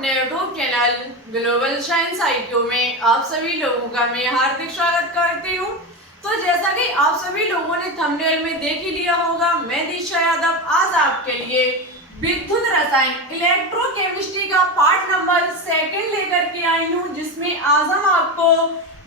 अपने YouTube channel global science IQ में आप सभी लोगों का मैं हार्दिक स्वागत करती हूँ। तो जैसा कि आप सभी लोगों ने थंबनेल में देख ही लिया होगा, मैं दिशा यादव आज आपके लिए विद्युत रसायन इलेक्ट्रोकेमिस्ट्री का पार्ट नंबर 2 लेकर के आई हूँ, जिसमें आज हम आपको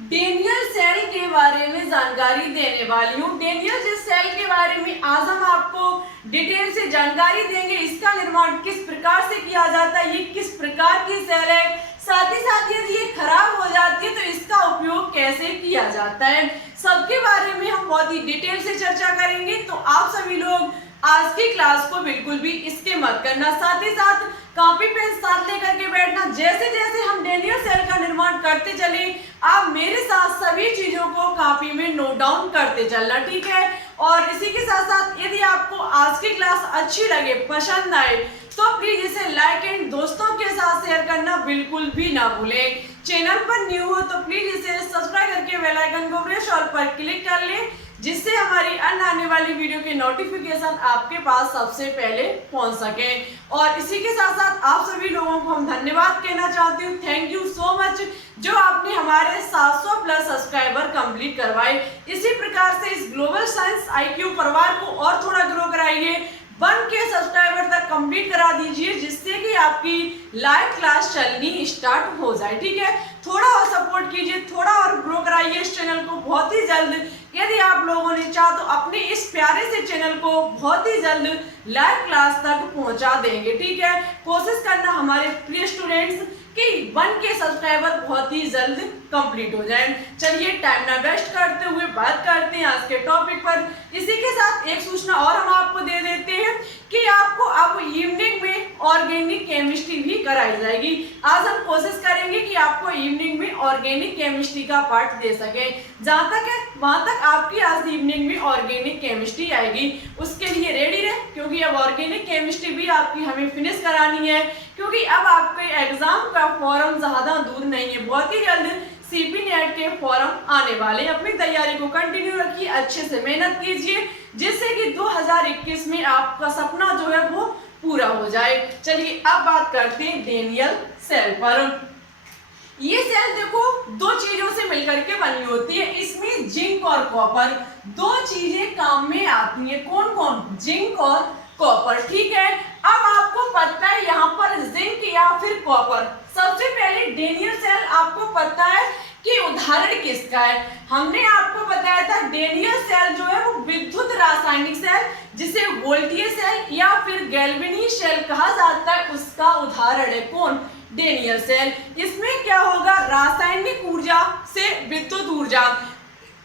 डेनियल सेल के बारे में जानकारी देने वाली हूँ। डेनियल सेल के बारे में आज हम आपको डिटेल से जानकारी देंगे। इसका निर्माण किस प्रकार से किया जाता है, ये किस प्रकार की सेल है, साथ ही साथ यदि ये खराब हो जाती है तो इसका उपयोग कैसे किया जाता है, सबके बारे में हम बहुत ही डिटेल से चर्चा करेंगे। तो आप सभी लोग आज की क्लास को बिल्कुल भी स्किप मत करना, साथ ही साथ कॉपी पेन साथ लेकर के बैठना। जैसे जैसे हम डेनियल सेल का निर्माण करते चले, आप मेरे साथ सभी चीजों को कॉपी में नोट डाउन करते चलना, ठीक है। और इसी के साथ साथ यदि आपको आज की क्लास अच्छी लगे, पसंद आए, तो प्लीज इसे लाइक एंड दोस्तों के साथ शेयर करना बिल्कुल भी ना भूलें। चैनल पर न्यू हो तो प्लीज इसे सब्सक्राइब करके बेल आइकन को प्रेस ऑल पर क्लिक कर लें, जिससे हमारी अन्य आने वाली वीडियो के नोटिफिकेशन आपके पास सबसे पहले पहुंच सके। और इसी के साथ साथ आप सभी लोगों को हम धन्यवाद कहना चाहती हूँ। थैंक यू सो मच जो आपने हमारे 700 प्लस सब्सक्राइबर कंप्लीट करवाए। इसी प्रकार से इस ग्लोबल साइंस IQ परिवार को और थोड़ा ग्रो कराइए, 1K सब्सक्राइबर तक कंप्लीट करा दीजिए, जिससे कि आपकी लाइव क्लास चलनी स्टार्ट हो जाए, ठीक है। थोड़ा और सपोर्ट कीजिए, थोड़ा और ग्रो कराइए इस चैनल को बहुत ही जल्द। यदि आप लोगों ने चाहा तो अपने इस प्यारे से चैनल को बहुत ही जल्द लाइव क्लास तक पहुंचा देंगे, ठीक है। कोशिश करना हमारे प्रिय स्टूडेंट्स कि 1K सब्सक्राइबर बहुत ही जल्द कंप्लीट हो जाए। चलिए टाइम ना वेस्ट करते हुए बात करते हैं आज के टॉपिक पर। इसी के साथ एक सूचना और हम आपको दे देते हैं कि आपको अब इवनिंग में ऑर्गेनिक केमिस्ट्री भी कराई जाएगी। आज हम कोशिश करेंगे कि आपको इवनिंग में ऑर्गेनिक केमिस्ट्री का पार्ट दे सके। जहाँ तक है वहां तक आपकी आज इवनिंग में ऑर्गेनिक केमिस्ट्री आएगी। उसके लिए रेडी रहे, क्योंकि अब ऑर्गेनिक केमिस्ट्री भी आपकी हमें फिनिश करानी है, क्योंकि अब आपके एग्जाम का फॉर्म ज्यादा दूर नहीं है। बहुत ही जल्द CP नेट के फॉर्म आने वाले। अपनी तैयारी को कंटिन्यू रखिए, अच्छे से मेहनत कीजिए, जिससे कि 2021 में आपका सपना जो है वो पूरा हो जाए। चलिए अब बात करते हैं डेनियल सेल पर। ये सेल देखो दो चीजों से मिलकर के बनी होती है। इसमें जिंक और कॉपर दो चीजें काम में आती हैं। कौन कौन? जिंक और कॉपर, ठीक है। अब आपको पता है यहाँ पर जिंक या फिर कॉपर। सबसे पहले डेनियल सेल आपको पता है कि उदाहरण किसका है। हमने आपको बताया था डेनियल सेल जो है वो विद्युत रासायनिक सेल, जिसे वोल्टेज सेल या फिर गैल्वेनिक सेल कहा जाता है, उसका उदाहरण है कौन? Daniel cell. इसमें क्या होगा? रासायनिक ऊर्जा से विद्युत ऊर्जा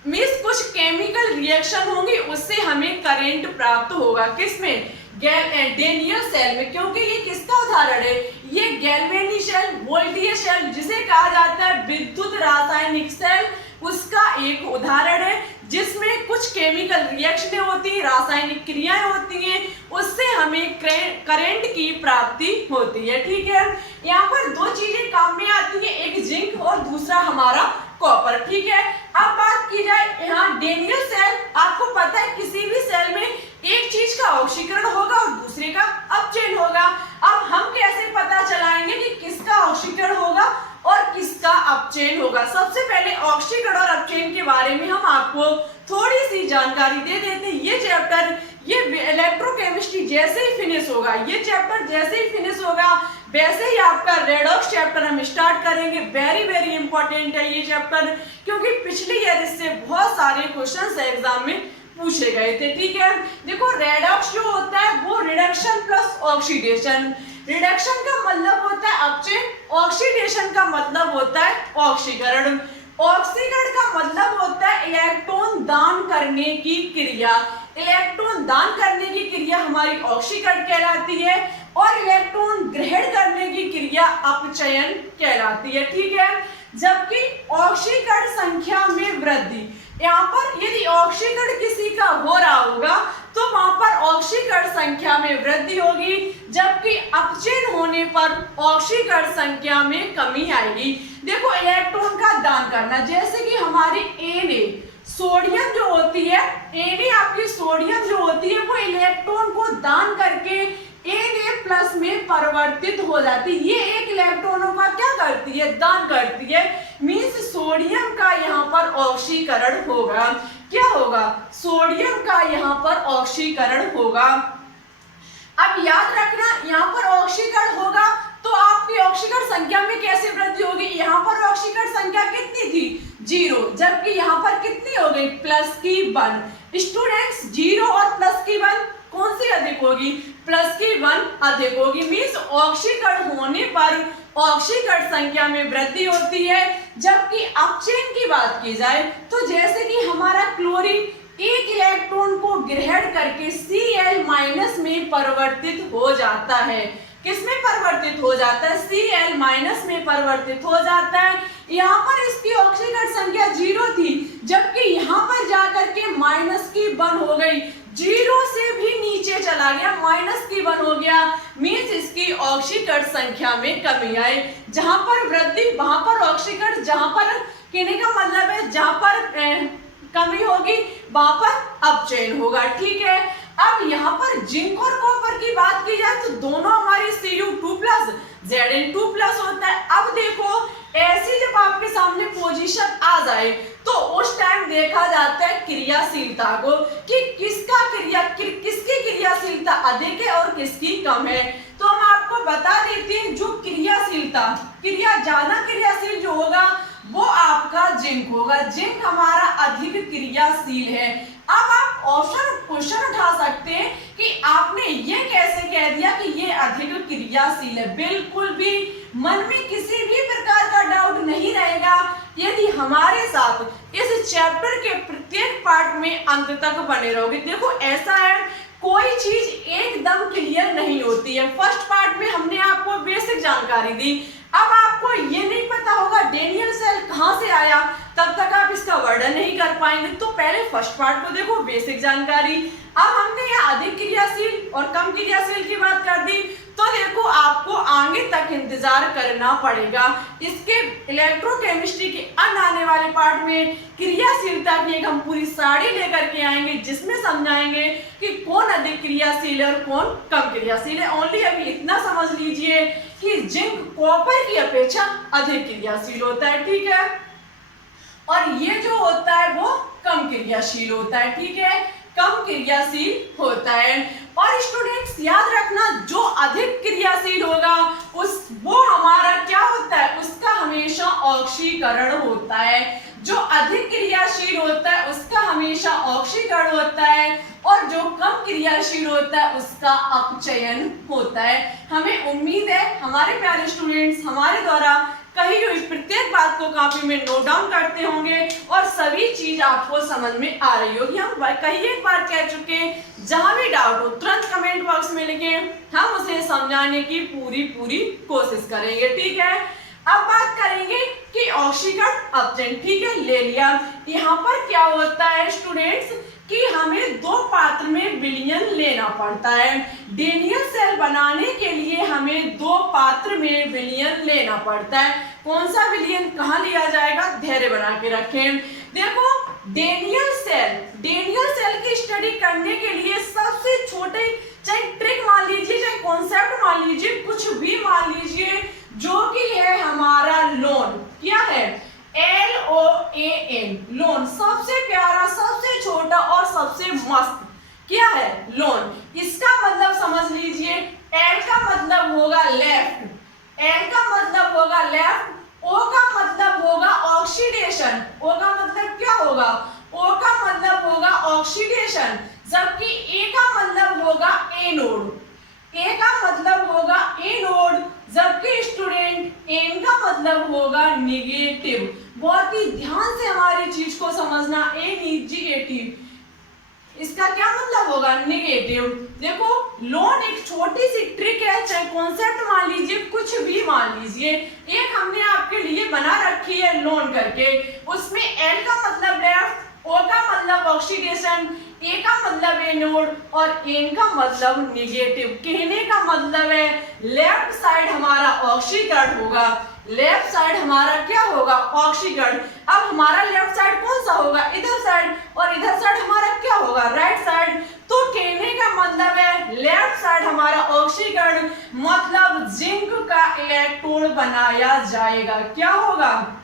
मीन्स कुछ केमिकल रिएक्शन होंगी, उससे हमें करंट प्राप्त होगा। किसमें? डेनियल सेल में। क्योंकि ये किसका उदाहरण है? ये गैल्वेनिक सेल, वोल्टेज सेल, जिसे कहा जाता है विद्युत रासायनिक सेल, उसका एक उदाहरण है, जिसमें कुछ केमिकल रिएक्शनें होती हैं, रासायनिक क्रियाएं होती हैं, उससे हमें करंट की प्राप्ति होती है, ठीक है। यहाँ पर दो चीजें काम में आती हैं, एक जिंक और दूसरा हमारा कॉपर, ठीक है। अब बात की जाए यहाँ डेनियल सेल, आपको पता है किसी भी सेल में एक चीज का ऑक्सीकरण होगा और दूसरे का अपचयन होगा। अब हम कैसे पता चलाएंगे कि किसका ऑक्सीकरण होगा और किसका अपचयन होगा? सबसे पहले ऑक्सीकरण और अपचयन के बारे में हम आपको थोड़ी सी जानकारी दे देते हैं। ये चैप्टर, ये इलेक्ट्रोकेमिस्ट्री जैसे ही फिनिश होगा, ये चैप्टर जैसे ही फिनिश होगा, वैसे ही आपका रेडॉक्स चैप्टर हम स्टार्ट करेंगे। वेरी वेरी इंपॉर्टेंट है ये चैप्टर, क्योंकि पिछली ईयर इससे बहुत सारे क्वेश्चंस एग्जाम में पूछे गए थे, ठीक है। देखो रेडॉक्स जो होता है वो रिडक्शन प्लस ऑक्सीडेशन। रिडक्शन का मतलब होता है अपचयन, ऑक्सीडेशन का मतलब होता है ऑक्सीकरण। ऑक्सीकरण का मतलब होता है इलेक्ट्रॉन दान करने की क्रिया। इलेक्ट्रॉन दान करने की क्रिया हमारी ऑक्सीकरण कहलाती है, और इलेक्ट्रॉन ग्रहण करने की क्रिया अपचयन कहलाती है, ठीक है। जबकि ऑक्सीकरण संख्या में वृद्धि, यहाँ पर यदि ऑक्सीकरण किसी का हो रहा होगा तो वहां पर ऑक्सीकरण संख्या में वृद्धि होगी, जबकि अपचयन होने पर ऑक्सीकरण संख्या में कमी आएगी। देखो इलेक्ट्रॉन का दान करना, जैसे कि हमारी Na सोडियम जो होती है, Na आपकी सोडियम जो होती है वो इलेक्ट्रॉन को दान करके Na+ में परिवर्तित हो जाती है। ये एक इलेक्ट्रॉनों का क्या करती है, दान करती है। मीन्स सोडियम का यहाँ पर ऑक्सीकरण होगा। क्या होगा, सोडियम का यहाँ पर ऑक्सीकरण होगा। अब याद रखना, यहाँ पर ऑक्सीकरण होगा तो आपकी ऑक्सीकरण संख्या में कैसे वृद्धि होगी। यहाँ पर ऑक्सीकरण संख्या कितनी थी, 0, जबकि यहाँ पर कितनी हो गई, +1। स्टूडेंट्स 0 और +1 कौन सी अधिक होगी, +1 अधिक होगी। मीन्स ऑक्सीकरण होने पर ऑक्सीकरण संख्या में वृद्धि होती है। जबकि अपचयन की बात की जाए तो जैसे कि हमारा क्लोरीन एक इलेक्ट्रॉन को ग्रहण करके Cl- में परिवर्तित हो जाता है। किसमें परिवर्तित हो जाता है, Cl- में परिवर्तित हो जाता है। यहाँ पर इसकी ऑक्सीकरण संख्या 0 थी, जबकि यहाँ पर जाकर के -1 हो गई। 0 से भी नीचे चला गया, -1 हो गया। मीन्स इसकी ऑक्सीकरण संख्या में कमी आई। जहां पर वृद्धि वहां पर ऑक्सीकरण, जहां पर कहने का मतलब है जहां पर कमी होगी वहां पर अपचयन होगा। ठीक है, अब यहाँ पर जिंक और कॉपर की बात की जाए तो दोनों हमारी Cu2+ Zn2+ होता है। अब देखो ऐसी जब आपके सामने पोजीशन आ जाए तो उस टाइम देखा जाता है क्रियाशीलता को कि किसकी क्रियाशीलता अधिक है और किसकी कम है। तो हम आपको बता देते हैं, जो ज्यादा क्रियाशील जो होगा वो आपका जिंक होगा। जिंक हमारा अधिक क्रियाशील है। अब आप क्वेश्चन उठा सकते हैं कि आपने ये कैसे कह दिया कि ये अधिक क्रियाशील है। बिल्कुल भी मन में किसी भी प्रकार का डाउट नहीं रहेगा यदि हमारे साथ इस चैप्टर के प्रत्येक पार्ट में अंत तक बने रहोगे। देखो ऐसा है, कोई चीज एकदम क्लियर नहीं होती है। फर्स्ट पार्ट में हमने आपको बेसिक जानकारी दी। अब आपको ये नहीं पता होगा डेनियल सेल कहाँ से आया, तब तक आप इसका वर्णन नहीं कर पाएंगे। तो पहले फर्स्ट पार्ट को देखो, बेसिक जानकारी। अब हमने यहाँ अधिक क्रियाशील और कम क्रियाशील की बात कर दी, तो देखो आपको आगे तक इंतजार करना पड़ेगा। इसके इलेक्ट्रोकेमिस्ट्री के आने वाले पार्ट में क्रियाशीलता की एक हम पूरी साड़ी लेकर के आएंगे, जिसमें समझाएंगे कि कौन अधिक क्रियाशील है और कौन कम क्रियाशील है। ओनली अभी इतना समझ लीजिए कि जिंक कॉपर की अपेक्षा अधिक क्रियाशील होता है। ठीक है, और ये जो होता है वो कम क्रियाशील होता है। ठीक है, कम क्रियाशील होता है। और स्टूडेंट्स याद रखना, जो अधिक क्रियाशील होगा वो हमारा क्या होता है, उसका हमेशा ऑक्सीकरण होता है। जो अधिक क्रियाशील होता है उसका हमेशा ऑक्सीकरण होता है, और जो कम क्रियाशील होता है उसका अपचयन होता है। हमें उम्मीद है हमारे प्यारे स्टूडेंट्स हमारे द्वारा कही हुई प्रत्येक बात को कॉपी में नोट डाउन करते होंगे और सभी चीज आपको समझ में आ रही होगी। हम कई एक बार कह चुके हैं, जहां भी डाउट हो तुरंत कमेंट बॉक्स में लिखें, हम उसे समझाने की पूरी कोशिश करेंगे। ठीक है, अब बात करेंगे कि ऑक्सीकरण अपचयन। ठीक है, ले लिया। यहाँ पर क्या होता है स्टूडेंट्स कि हमें 2 पात्र में विलयन लेना पड़ता है। डेनियल सेल बनाने के लिए हमें 2 पात्र में विलयन लेना पड़ता है। कौन सा विलयन कहाँ लिया जाएगा, धैर्य बना के रखें। देखो डेनियल सेल की स्टडी करने के लिए सबसे छोटे, चाहे ट्रिक मान लीजिए, चाहे कॉन्सेप्ट मान लीजिए, कुछ भी मान लीजिए, जो कि है हमारा लोन। क्या है, LOAN, लोन। सबसे प्यारा, सबसे छोटा और सबसे मस्त क्या है, लोन। इसका मतलब समझ लीजिए, L का मतलब होगा लेफ्ट, L का मतलब होगा लेफ्ट, O का मतलब होगा ऑक्सीडेशन। O का मतलब क्या होगा, O का मतलब होगा ऑक्सीडेशन, जबकि A का मतलब होगा एनोड। A का मतलब होगा एनोड, जबकि स्टूडेंट N का मतलब होगा निगेटिव। बहुत ही ध्यान से हमारी चीज को समझना। नेगेटिव, इसका क्या मतलब होगा, नेगेटिव। देखो लोन एक छोटी सी ट्रिक है, चाहे कॉन्सेप्ट मान लीजिए, कुछ भी मान लीजिए। एक हमने आपके लिए बना रखी है लोन करके, उसमें L का मतलब लेफ्ट, O का मतलब ऑक्सीडेशन, A का मतलब एनोड और N का मतलब निगेटिव। कहने का मतलब है लेफ्ट साइड हमारा ऑक्सीकरण होगा, लेफ्ट साइड हमारा क्या होगा, ऑक्सीकरण। अब हमारा लेफ्ट साइड कौन सा होगा, इधर साइड, और इधर साइड हमारा क्या होगा, राइट साइड। तो कहने का मतलब है लेफ्ट साइड हमारा ऑक्सीकरण मतलब जिंक का इलेक्ट्रोड बनाया जाएगा। क्या होगा?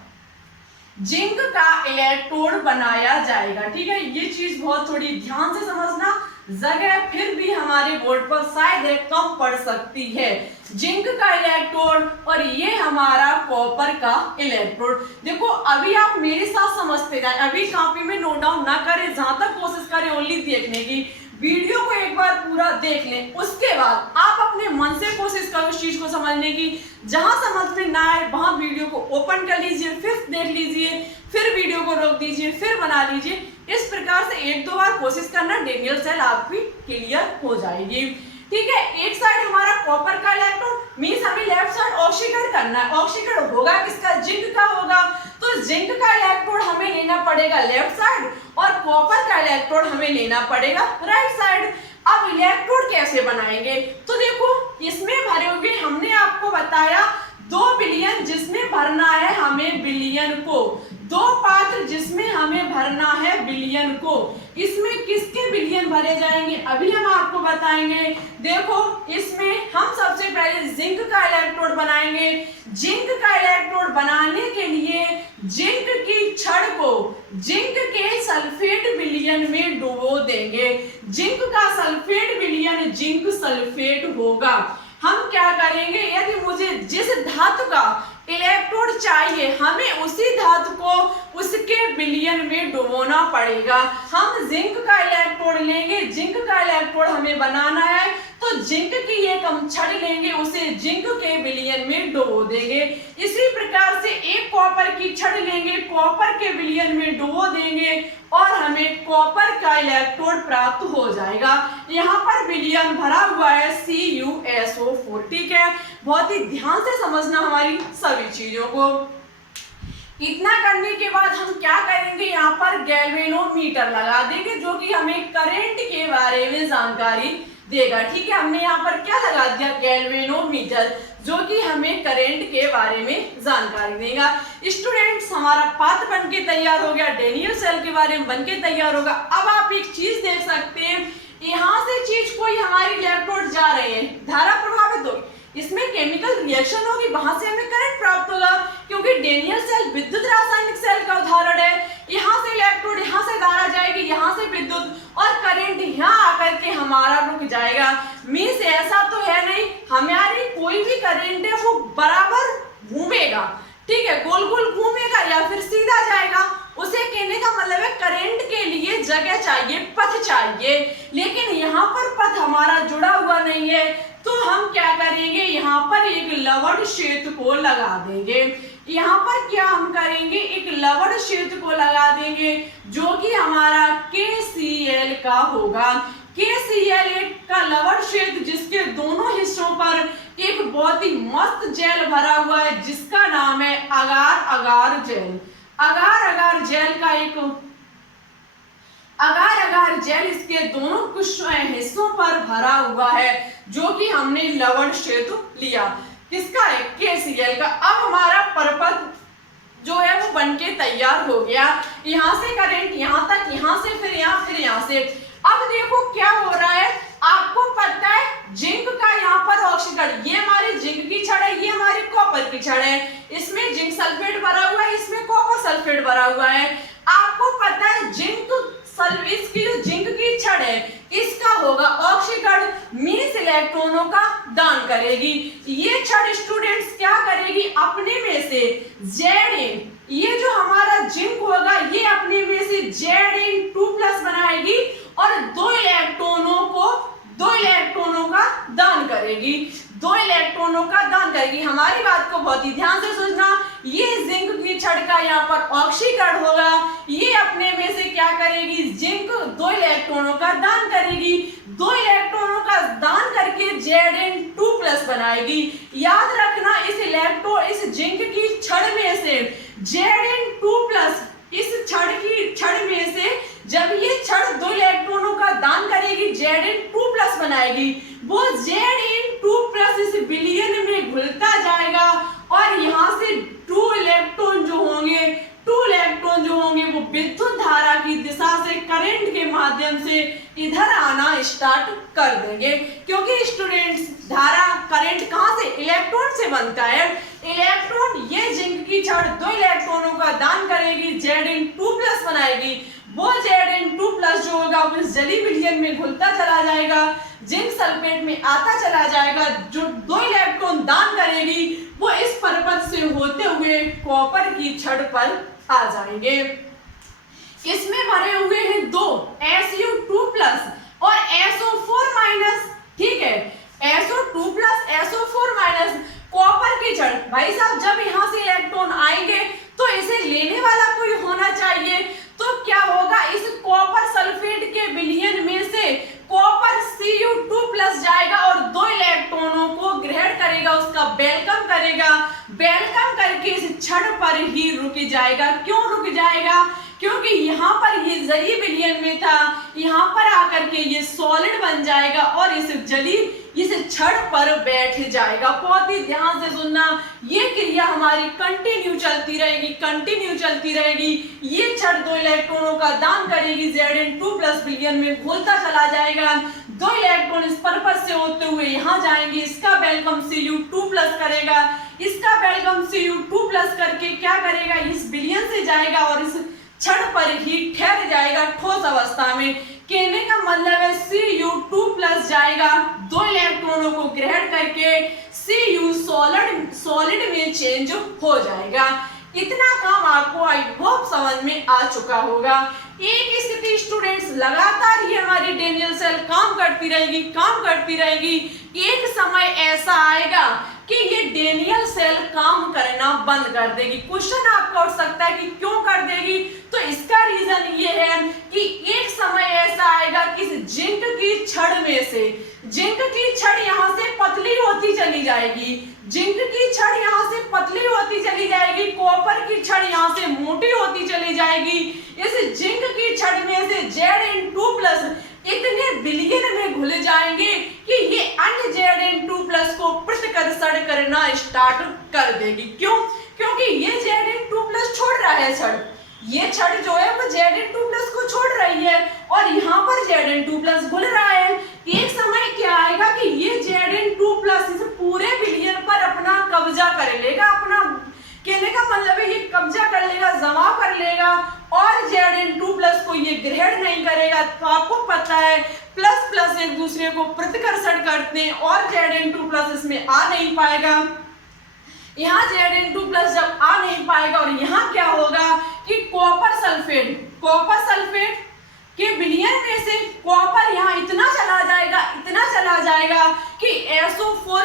जिंक का इलेक्ट्रोड बनाया जाएगा। ठीक है, ये चीज बहुत थोड़ी ध्यान से समझना, जगह फिर भी हमारे बोर्ड पर शायद कम पड़ सकती है। जिंक का इलेक्ट्रोड और ये हमारा कॉपर का इलेक्ट्रोड। देखो अभी आप मेरे साथ समझते जाए, अभी कॉपी में नोट डाउन ना करें, जहां तक कोशिश करें ओनली देखने की, वीडियो को एक बार पूरा देख लें, उसके बाद आप अपने मन से कोशिश करो इस चीज को समझने की। जहां समझ में ना आए वहां वीडियो को ओपन कर लीजिए, फिर देख लीजिए, फिर वीडियो को रोक दीजिए, फिर बना लीजिए। इस प्रकार से एक दो बार कोशिश करना, डेनियल सेल आपकी क्लियर हो जाएगी। ठीक है, एक साइड हमारा कॉपर का इलेक्ट्रॉन मींस हमें लेफ्ट साइड ऑक्सीकरण करना है। ऑक्सीकरण होगा किसका? जिंक का होगा। तो जिंक का इलेक्ट्रोड हमें लेना पड़ेगा लेफ्ट साइड और कॉपर का इलेक्ट्रोड हमें लेना पड़ेगा राइट साइड। अब इलेक्ट्रोड कैसे बनाएंगे? तो देखो इसमें भरोगे, हमने आपको बताया 2 बिलियन जिसमें भरना है हमें बिलियन को, 2 पात्र जिसमें हमें भरना है बिलियन को। इसमें किसके बिलियन भरे जाएंगे अभी हम आपको बताएंगे। देखो इसमें हम सबसे पहले जिंक का इलेक्ट्रोड बनाएंगे। जिंक का इलेक्ट्रोड बनाने के लिए जिंक की छड़ को जिंक के सल्फेट विलयन में डुबो देंगे। जिंक का सल्फेट विलयन जिंक सल्फेट होगा। हम क्या करेंगे, यदि मुझे जिस धातु का इलेक्ट्रोड चाहिए हमें उसी धातु को उसके विलयन में डुबोना पड़ेगा। हम जिंक का इलेक्ट्रोड लेंगे, जिंक का इलेक्ट्रोड हमें बनाना है तो जिंक की एक हम छड़ लेंगे, उसे जिंक के विलयन में डुबो देंगे। इसी प्रकार से एक कॉपर की छड़ लेंगे, कॉपर के विलयन में डुबो देंगे और हमें कॉपर का इलेक्ट्रोड प्राप्त हो जाएगा। यहाँ पर विलयन भरा हुआ है CuSO4। ठीक है, बहुत ही ध्यान से समझना हमारी सभी चीजों को। इतना करने के बाद हम क्या करेंगे, यहाँ पर गैल्वेनोमीटर लगा देंगे जो कि हमें करंट के बारे में जानकारी देगा। ठीक है, हमने यहाँ पर क्या लगा दिया, गैल्वेनोमीटर, जो कि हमें करंट के बारे में जानकारी देगा। स्टूडेंट्स हमारा पाठ बन के तैयार हो गया, डेनियल सेल के बारे में बन के तैयार होगा। अब आप एक चीज देख सकते हैं, यहाँ से चीज कोई हमारी इलेक्ट्रोड जा रहे हैं, धारा प्रभावित होगी, इसमें केमिकल रिएक्शन होगी, वहां से हमें करंट प्राप्त होगा क्योंकि डेनियल सेल विद्युत रासायनिक सेल का उदाहरण है। यहाँ से इलेक्ट्रोड, यहाँ से धारा जाएगी, यहाँ से विद्युत और करंट यहाँ आकर के हमारा रुक जाएगा। मीन्स ऐसा तो है नहीं हमारी कोई भी करंट है वो बराबर घूमेगा। ठीक है, गोल गोल घूमेगा या फिर सीधा जाएगा। उसे कहने का मतलब है करंट के लिए जगह चाहिए, पथ चाहिए, लेकिन यहाँ पर पथ हमारा जुड़ा हुआ नहीं है। तो हम क्या करेंगे, यहाँ पर एक लवण क्षेत्र को लगा देंगे। यहाँ पर क्या हम करेंगे, एक लवण क्षेत्र को लगा देंगे जो कि हमारा KCl का होगा। KCl का लवण क्षेत्र जिसके दोनों हिस्सों पर एक बहुत ही मस्त जेल भरा हुआ है जिसका नाम है अगार अगार जेल। अगार अगार जेल का एक अगार अगार जेल इसके दोनों कुछ हिस्सों पर भरा हुआ है जो कि हमने लवण क्षेत्र लिया। किसका है, KCl का। अब हमारा परपथ जो है वो बनके तैयार हो गया। यहाँ से करंट यहाँ तक, यहाँ से फिर यहाँ से। अब देखो क्या हो रहा है, आपको पता है जिंक का यहाँ पर ऑक्सीकरण, ये हमारी जिंक की छड़ है, ये हमारी कॉपर की छड़ है, इसमें जिंक सल्फेट भरा हुआ है, इसमें कॉपर सल्फेट भरा हुआ है। आपको पता है इसकी जो जिंक की छड़ है इसका होगा ऑक्सीकरण, मींस इलेक्ट्रॉनों का दान करेगी। ये छड़ स्टूडेंट्स क्या करेगी, अपने में से Zn, ये जो हमारा जिंक होगा ये अपने में से Zn2+ बनाएगी और दो इलेक्ट्रॉनों का दान करेगी। 2 इलेक्ट्रॉनों का दान करेगी। हमारी बात को बहुत ही ध्यान से सोचना, ये जिंक की छड़ का यहाँ पर ऑक्सीकरण होगा, ये अपने में से क्या करेगी, जिंक 2 इलेक्ट्रॉनों का दान करेगी। 2 इलेक्ट्रॉनों का दान करके Zn2+ बनाएगी। याद रखना इस जिंक की छड़ में से Zn2+, इस छड़ में से जब ये छड़ 2 इलेक्ट्रॉनों का दान करेगी Zn2+ बनाएगी, वो Zn2+ इस विलयन में घुलता जाएगा और यहाँ से 2 इलेक्ट्रॉन जो होंगे होंगे वो विद्युत धारा की दिशा से करंट के माध्यम से इधर आना स्टार्ट कर देंगे, क्योंकि स्टूडेंट्स धारा करंट कहाँ से, इलेक्ट्रॉन से बनता है। इलेक्ट्रॉन, ये जिंक की छड़ 2 इलेक्ट्रॉनों का दान करेगी, Zn2+ बनाएगी। वो Zn2+ जो होगा वो इस जली विलयन में घुलता चला जाएगा, जिंक सल्फेट में आता चला जाएगा। जो 2 इलेक्ट्रॉन दान करेगी वो इस परपथ से होते हुए कॉपर की छड़ पर आ जाएंगे। इसमें भरे हुए हैं 2 SU2+ और SO4-, ठीक है, SO2+, SO4-, कॉपर की छड़। भाई साहब, जब यहाँ से इलेक्ट्रॉन आएंगे तो इसे लेने वाला कोई होना चाहिए, तो क्या होगा, इस कॉपर सल्फेट के विलयन में से कॉपर Cu2+ जाएगा और 2 इलेक्ट्रॉनों को ग्रहण करेगा, उसका वेलकम करेगा। वेलकम करके इस छड़ पर ही रुक जाएगा। क्यों रुक जाएगा? क्योंकि यहाँ पर ये जली विलयन में था, यहाँ पर आकर के ये सॉलिड बन जाएगा और इस छड़ पर बैठ जाएगा। बहुत ही ध्यान से सुनना, ये क्रिया हमारी कंटिन्यू चलती रहेगी। ये छड़ 2 इलेक्ट्रॉनों का दान करेगी, Zn2+ विलयन में घुलता चला जाएगा। 2 इलेक्ट्रॉन इस पर्पस से होते हुए यहाँ जाएंगे, इसका वेलकम Cu2+ करेगा। इसका वेलकम Cu2+ करके क्या करेगा, इस विलयन से जाएगा और इस छड़ पर ही ठहर जाएगा ठोस अवस्था में। कहने का मतलब है Cu2+ जाएगा, 2 इलेक्ट्रॉनों को ग्रहण करके Cu सॉलिड में चेंज हो जाएगा। इतना काम आपको आई होप समझ में आ चुका होगा। एक स्थिति स्टूडेंट्स, लगातार ये हमारी डेनियल सेल काम करती रहेगी। एक समय ऐसा आएगा कि ये डेनियल सेल काम करना बंद कर देगी। क्वेश्चन आपका उठ सकता है कि क्यों कर देगी, तो इसका रीजन ये है कि एक समय ऐसा आएगा कि जिंक की छड़ में से, जिंक की छड़ यहाँ से पतली होती चली जाएगी, कॉपर की छड़ यहाँ से मोटी होती चली जाएगी। इस जिंक की छड़ में से Zn2+ इतने विलयन में घुल जाएंगे कि ये अन्य Zn2+ को प्रतिकर्षण करना स्टार्ट कर देगी। क्यों? क्योंकि ये Zn2+ छोड़ रहा है छड़, ये छड़ जो है वो Zn2+ को छोड़ रही है और यहाँ पर Zn2+ घुल रहा है। एक समय क्या आएगा कि ये Zn2+ इस पूरे विलयन पर अपना कब्जा कर लेगा, अपना कहने का मतलब है ये कब्जा कर लेगा, जमा कर लेगा और Zn2+ को ये ग्रहण नहीं करेगा। तो आपको पता है प्लस प्लस एक दूसरे को प्रतिकर्षण करते हैं और Zn2+ इसमें आ नहीं पाएगा। यहाँ Zn2+ जब आ नहीं पाएगा और यहाँ क्या होगा कि कॉपर सल्फेट के विलयन में से कॉपर यहाँ इतना चला जाएगा कि SO4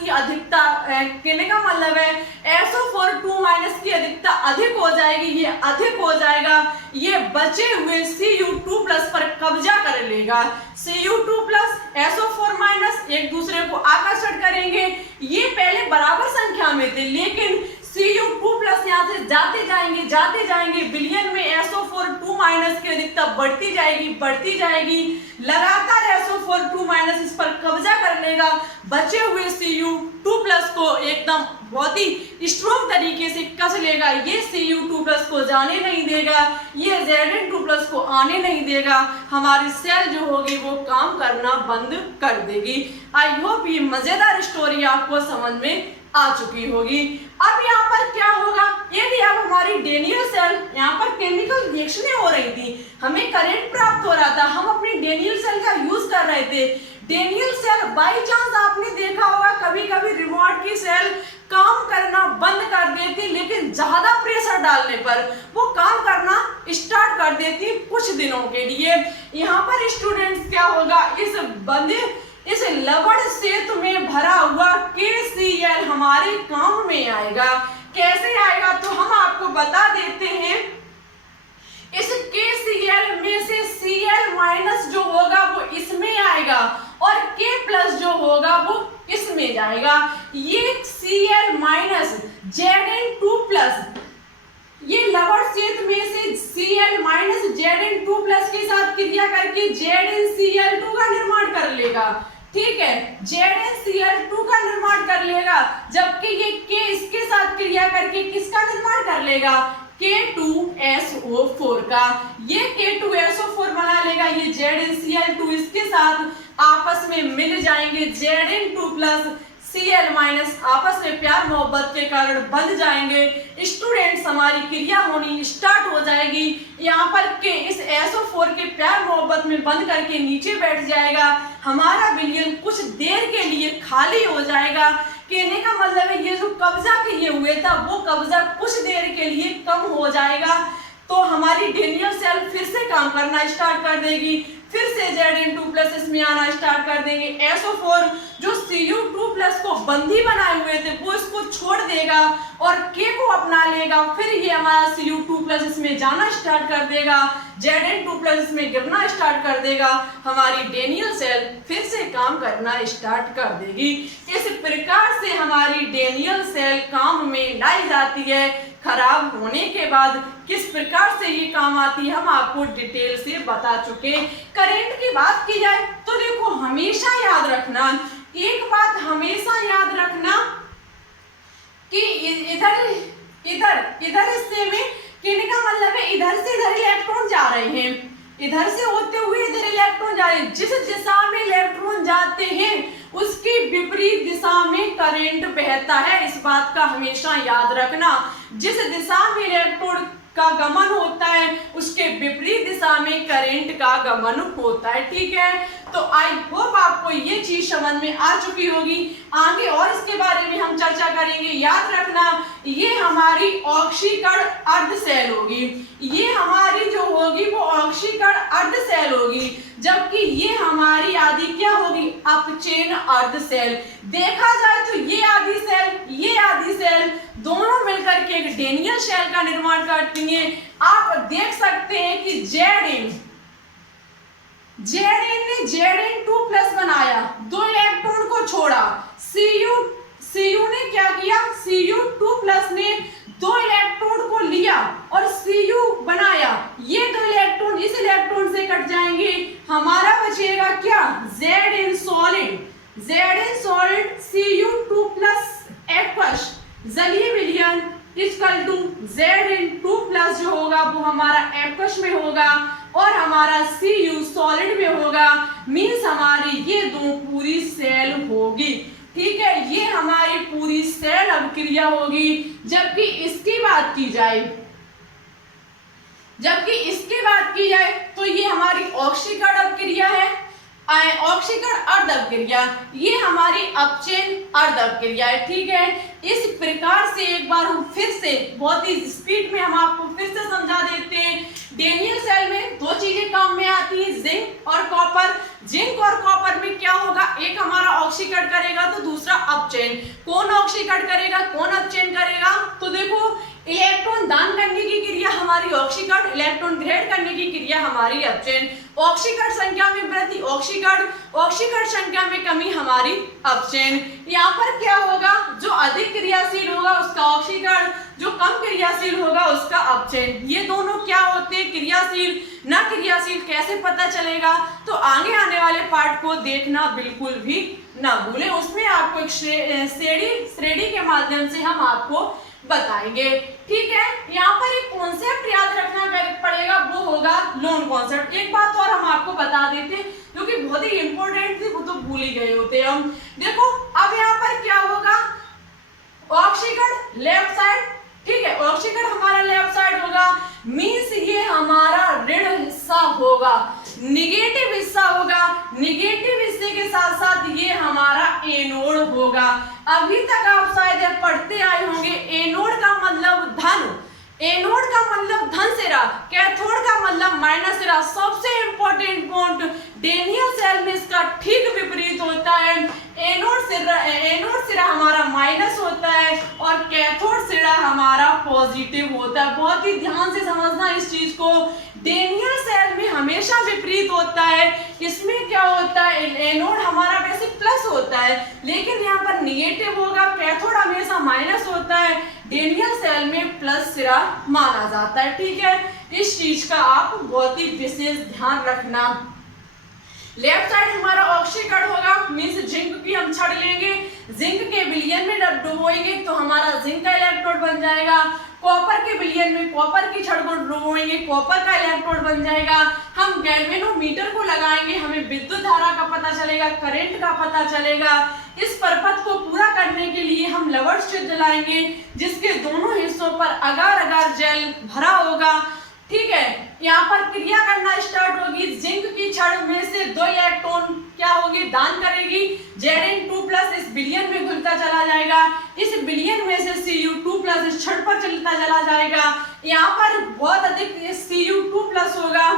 की अधिकता, कहने का मतलब है SO4 की अधिकता अधिक हो जाएगी। ये अधिक हो जाएगा, ये बचे हुए Cu2+ पर कब्जा कर लेगा। Cu2+ SO4- एक दूसरे को आकर्षण करेंगे। ये पहले बराबर संख्या में थे, लेकिन Cu2+ यहाँ से जाते जाएंगे विलयन में SO4 की अधिकता बढ़ती जाएगी। लगातार SO4 इस पर कब्जा कर लेगा, बचे हुए Cu2+ को एकदम बहुत ही स्ट्रॉन्ग तरीके से कस लेगा। ये Cu2+ को जाने नहीं देगा, ये Zn2+ को आने नहीं देगा। हमारी सेल जो होगी वो काम करना बंद कर देगी। आई होप ये मजेदार स्टोरी आपको समझ में आ चुकी होगी। अब यहाँ पर क्या होगा, यदि अब हमारी डेनियल सेल, यहाँ पर केमिकल रिएक्शनें हो रही थी, हमें करंट प्राप्त हो रहा था, हम अपनी डेनियल सेल का यूज कर रहे थे। डेनियल सेल बाई चांस आपने देखा होगा कभी कभी रिमोट की सेल काम करना बंद कर देती, लेकिन ज्यादा प्रेशर डालने पर वो काम करना स्टार्ट कर देती कुछ दिनों के लिए। यहाँ पर स्टूडेंट्स क्या होगा, इस लवण सेतु में भरा हुआ KCl हमारे काम में आएगा। कैसे आएगा तो हम आपको बता देते हैं। इस KCl में से Cl- जो होगा वो इसमें आएगा और K+ जो होगा वो इसमें जाएगा। ये Cl- Zn2+, ये लवण सेतु में से Cl- Zn2+ के साथ क्रिया करके ZnCl2 का निर्माण कर लेगा। ठीक है, ZnCl2 का निर्माण कर लेगा, जबकि ये K इसके साथ क्रिया करके किसका निर्माण कर लेगा, K2SO4। SO4 का। ये K2SO4 बना लेगा, ये ZnCl2 इसके साथ आपस में मिल जाएंगे, Zn2 प्लस Cl माइनस आपस में प्यार मोहब्बत के कारण बंध जाएंगे। स्टूडेंट्स, हमारी क्रिया होनी स्टार्ट हो जाएगी। यहाँ पर के इस SO4 के प्यार मोहब्बत में बंद करके नीचे बैठ जाएगा। हमारा विलयन कुछ देर के लिए खाली हो जाएगा। कहने का मतलब है ये जो कब्जा किए हुए था वो कब्जा कुछ देर के लिए कम हो जाएगा, तो हमारी डेनियल सेल फिर से काम करना स्टार्ट कर देगी, फिर से Zn2 प्लस इसमें आना स्टार्ट कर देंगे। SO4 जो Cu2 प्लस को बंदी बनाए हुए थे वो इसको छोड़ देगा और K को अपना लेगा, फिर ये हमारा Cu2 प्लस इसमें जाना स्टार्ट कर देगा, Zn2 प्लस इसमें गिरना स्टार्ट कर देगा। हमारी डेनियल सेल फिर से काम करना स्टार्ट कर देगी। इस प्रकार से हमारी डेनियल सेल काम में लाई जाती है। खराब होने के बाद किस प्रकार से ये काम आती है हम आपको डिटेल से बता चुके। करंट की बात की जाए तो देखो, हमेशा याद रखना, एक बात हमेशा याद रखना कि इधर हिस्से में कहने का मतलब है इधर से इधर इलेक्ट्रॉन जा रहे हैं, इधर से होते हुए इधर इलेक्ट्रॉन जा रहे हैं। जिस दिशा में इलेक्ट्रॉन जाते हैं उसकी विपरीत दिशा में करंट बहता है, इस बात का हमेशा याद रखना। जिस दिशा में इलेक्ट्रॉन का गमन होता है उसके विपरीत दिशा में करंट का गमन होता है। ठीक है, तो आई होप आपको ये चीज समझ में आ चुकी होगी। आगे और इसके बारे में हम चर्चा करेंगे। याद रखना, ये हमारी ऑक्सीकण अर्ध सेल होगी, ये हमारी जो होगी वो ऑक्सीकण अर्ध सेल होगी, जबकि ये हमारी आदि क्या होगी, अपचयन अर्ध सेल। देखा जाए तो ये आदि सेल दोनों मिलकर के एक डेनियल सेल का निर्माण करती हैं। आप देख सकते हैं कि Zn ने Zn2 प्लस बनाया, 2 इलेक्ट्रॉन को छोड़ा। Cu ने क्या किया, Cu2 प्लस ने 2 इलेक्ट्रॉन को लिया और Cu बनाया। ये 2 इलेक्ट्रॉन इस इलेक्ट्रॉन से कट जाएंगे, हमारा बचेगा क्या, Zn solid Cu2 plus aqueous जलीय विलयन इक्वल टू Zn2 प्लस जो होगा वो हमारा एक्वस में होगा और हमारा Cu सॉलिड में होगा। मीन्स हमारी ये दो पूरी सेल होगी। ठीक है, ये हमारी पूरी सेल अभिक्रिया होगी। जबकि इसकी बात की जाए तो ये हमारी ऑक्सीकरण अभिक्रिया है, ऑक्सीकरण अर्ध अभिक्रिया, ये हमारी अपचयन अर्ध अभिक्रिया है। ठीक है, इस प्रकार से एक बार हम फिर से बहुत ही स्पीड में हम आपको फिर से समझा देते हैं। डेनियल सेल में 2 चीजें काम में आती हैं, जिंक और कॉपर। जिंक और कॉपर में क्या होगा, एक हमारा ऑक्सीकरण करेगा तो दूसरा अपचयन। कौन ऑक्सीकरण करेगा, कौन अपचयन करेगा, तो देखो इलेक्ट्रॉन दान करने की क्रिया हमारी ऑक्सीकरण, इलेक्ट्रॉन ग्रहण करने की क्रिया हमारी अपचयन। ऑक्सीकरण संख्या में वृद्धि ऑक्सीकरण संख्या में कमी हमारी अपचयन। यहाँ पर क्या होगा, जो अधिक क्रियाशील होगा उसका ऑक्सीकरण, जो कम क्रियाशील होगा उसका अपचयन। ये दोनों क्या होते हैं, क्रियाशील ना क्रियाशील, कैसे पता चलेगा, तो आगे आने वाले पार्ट को देखना बिल्कुल भी ना भूलें। उसमें आपको एक श्रेणी के माध्यम से हम आपको बताएंगे। ठीक है, यहाँ पर एक कॉन्सेप्ट याद रखना पड़ेगा, वो होगा लोन कॉन्सेप्ट। एक बात और हम आपको बता देते हैं जो कि बहुत ही इंपॉर्टेंट थी, वो तो भूल ही गए होते हम। देखो अब यहाँ पर क्या होगा, ऑक्सीकरण लेफ्ट साइड, ठीक है, ऑक्सीकरण हमारा लेफ्ट साइड होगा। मीन्स ये हमारा ऋण हिस्सा होगा, निगेटिव हिस्सा होगा। निगेटिव हिस्से के साथ साथ ये हमारा एनोड होगा। अभी तक आप शायद पढ़ते आए होंगे, एनोड का मतलब धन, एनोड का मतलब धन सिरा, कैथोड का मतलब माइनस सिरा। सबसे इंपॉर्टेंट पॉइंट, डेनियल सेल में इसका ठीक विपरीत होता है। एनोड सिरा हमारा माइनस होता है और कैथोड सिरा हमारा पॉजिटिव होता है। बहुत ही ध्यान से समझना इस चीज को। डेनियल सेल में हमेशा विपरीत होता है। इसमें क्या होता है, एनोड हमारा वैसे प्लस होता है लेकिन यहाँ पर निगेटिव होगा, कैथोड हमेशा माइनस होता है। डेनियल सेल में प्लस सिरा माना जाता है। ठीक है, इस चीज का आप बहुत ही विशेष ध्यान रखना। लेफ्ट साइड हमारा ऑक्सीकरण होगा, मीन्स जिंक भी हम छड़ लेंगे, जिंक के विलयन में डुबोएंगे तो हमारा जिंक का इलेक्ट्रोड बन जाएगा। कॉपर के विलयन में कॉपर की छड़ को डुबोएंगे, कॉपर का इलेक्ट्रोड बन जाएगा। हम गैल्वेनोमीटर को लगाएंगे, हमें विद्युत धारा का पता चलेगा, करंट का पता चलेगा। इस परपथ को पूरा करने के लिए हम लवर्स छिद्र जलाएंगे, जिसके दोनों हिस्सों पर अगार अगार जेल भरा होगा। ठीक है, यहाँ पर क्रिया करना स्टार्ट होगी। जिंक की छड़ में से 2 इलेक्ट्रॉन क्या होगी, दान करेगी। Zn2+ इस विलयन में घुलता चला जाएगा, इस विलयन में से Cu2+ इस छड़ पर चलता चला जाएगा। यहाँ पर बहुत अधिक Cu2+ होगा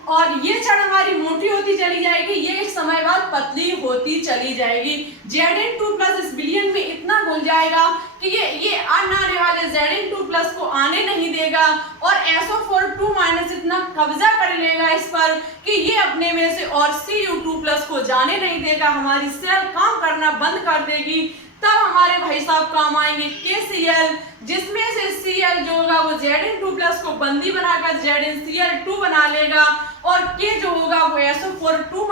और ये छड़ हमारी मोटी होती चली जाएगी, ये एक समय बाद पतली होती चली जाएगी। Zn2+ इस विलयन में इतना घुल जाएगा कि ये आने वाले Zn2+ को आने नहीं देगा और SO4 इतना कब्जा कर लेगा इस पर कि ये अपने में से और Cu2+ को जाने नहीं देगा। हमारी सेल काम करना बंद कर देगी। तब हमारे भाई साहब काम आएंगे KCl, जिसमें से Cl जो होगा वो Zn2+ को बंदी बनाकर ZnCl2 बना लेगा और K जो होगा वो SO4 को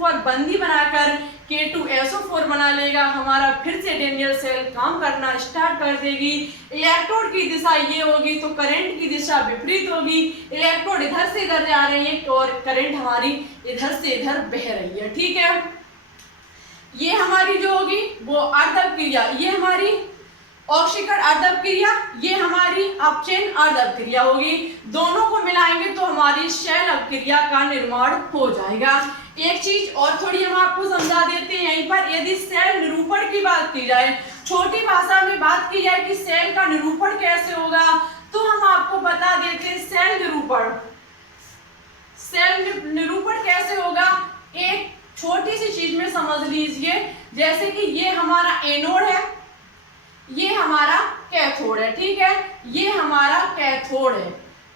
और बंदी बनाकर K2SO4 बना लेगा। हमारा फिर से डेनियल सेल काम करना स्टार्ट कर देगी। इलेक्ट्रोड की दिशा ये होगी तो करंट की दिशा विपरीत होगी। इलेक्ट्रोड इधर से इधर जा रही है और करंट हमारी इधर से इधर बह रही है। ठीक है, ये हमारी जो होगी वो अर्धव क्रिया, ये हमारी ऑक्सीकरण अर्धव क्रिया, ये हमारी अपचयन अर्धव क्रिया होगी। दोनों को मिलाएंगे तो हमारी शैल अपक्रिया का निर्माण हो जाएगा। एक चीज और थोड़ी हम आपको समझा देते हैं यहीं पर। यदि सेल निरूपण की बात की जाए, छोटी भाषा में बात की जाए कि सेल का निरूपण कैसे होगा, तो हम आपको बता देते हैं सेल निरूपण कैसे होगा। एक छोटी सी चीज में समझ लीजिए, जैसे कि ये हमारा एनोड है, ये हमारा कैथोड है। ठीक है, ये हमारा कैथोड है।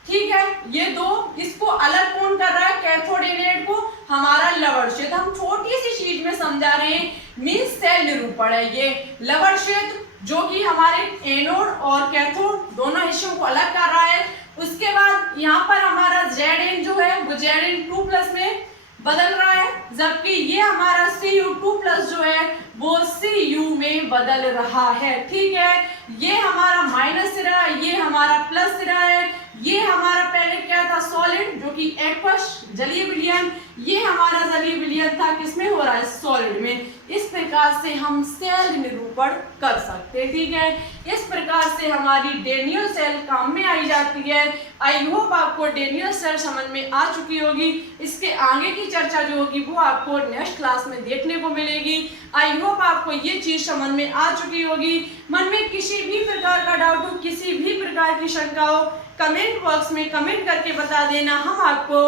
ठीक है, ये दो, इसको अलग कौन कर रहा है, कैथोड एनोड को, हमारा लवण क्षेत्र। हम छोटी सी चीज में समझा रहे हैं, मीन सेल निरूपण है ये लवण क्षेत्र, जो कि हमारे एनोड और कैथोड दोनों हिस्सों को अलग कर रहा है। उसके बाद यहाँ पर हमारा Zn जो है वो Zn2+ में बदल रहा है, जबकि ये हमारा Cu2+ जो है वो Cu में बदल रहा है। ठीक है, ये हमारा माइनस सिरा है, ये हमारा प्लस सिरा है। ये हमारा पहले क्या था, सॉलिड, जो कि एक्वस जलीय विलयन, ये हमारा जलीय विलयन था, किसमें हो रहा है, सॉलिड में। इस प्रकार से हम सेल निरूपण कर सकते हैं। ठीक है, इस प्रकार से हमारी डेनियल सेल काम में आई जाती है। आई होप आपको डेनियल सेल समझ में आ चुकी होगी। इसके आगे की चर्चा जो होगी वो आपको नेक्स्ट क्लास में देखने को मिलेगी। आई होप आपको ये चीज समझ में आ चुकी होगी। मन में किसी भी प्रकार का डाउट हो, किसी भी प्रकार की शंका हो, कमेंट बॉक्स में कमेंट करके बता देना। हम आपको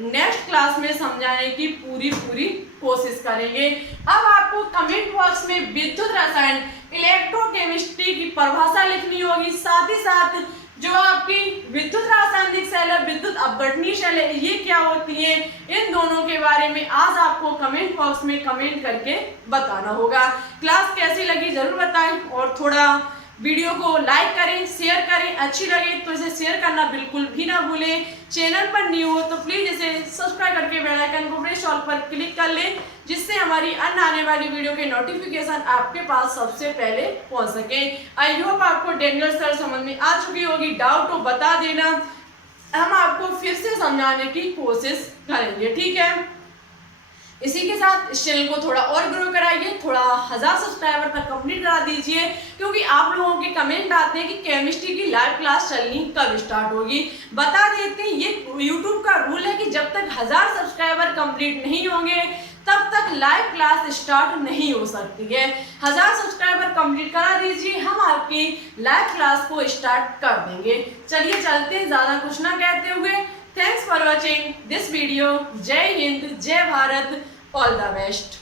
नेक्स्ट क्लास में समझाने की पूरी कोशिश करेंगे। अब आपको कमेंट बॉक्स में विद्युत रसायन इलेक्ट्रोकेमिस्ट्री की परिभाषा लिखनी होगी। साथ ही साथ जो आपकी विद्युत रासायनिक सेल है, विद्युत अपघटनीय सेल है, ये क्या होती है, इन दोनों के बारे में आज आपको कमेंट बॉक्स में कमेंट करके बताना होगा। क्लास कैसी लगी जरूर बताएं और थोड़ा वीडियो को लाइक करें, शेयर करें। अच्छी लगे तो इसे शेयर करना बिल्कुल भी ना भूलें। चैनल पर न्यू हो तो प्लीज इसे सब्सक्राइब करके बेल आइकन को प्रेस ऑल पर क्लिक कर लें, जिससे हमारी अन्य आने वाली वीडियो के नोटिफिकेशन आपके पास सबसे पहले पहुंच सके। आई होप आपको डेनियल सेल समझ में आ चुकी होगी। डाउट हो बता देना, हम आपको फिर से समझाने की कोशिश करेंगे। ठीक है, इसी के साथ इस चैनल को थोड़ा और ग्रो कराइए, थोड़ा 1000 सब्सक्राइबर तक कंप्लीट करा दीजिए, क्योंकि आप लोगों के कमेंट आते हैं कि केमिस्ट्री की लाइव क्लास चलनी कब स्टार्ट होगी। बता देते हैं, ये यूट्यूब का रूल है कि जब तक 1000 सब्सक्राइबर कंप्लीट नहीं होंगे तब तक लाइव क्लास स्टार्ट नहीं हो सकती है। 1000 सब्सक्राइबर कंप्लीट करा दीजिए, हम आपकी लाइव क्लास को स्टार्ट कर देंगे। चलिए चलते हैं, ज्यादा कुछ ना कहते हुए। Thanks for watching this video. जय हिंद, जय भारत, ऑल द बेस्ट।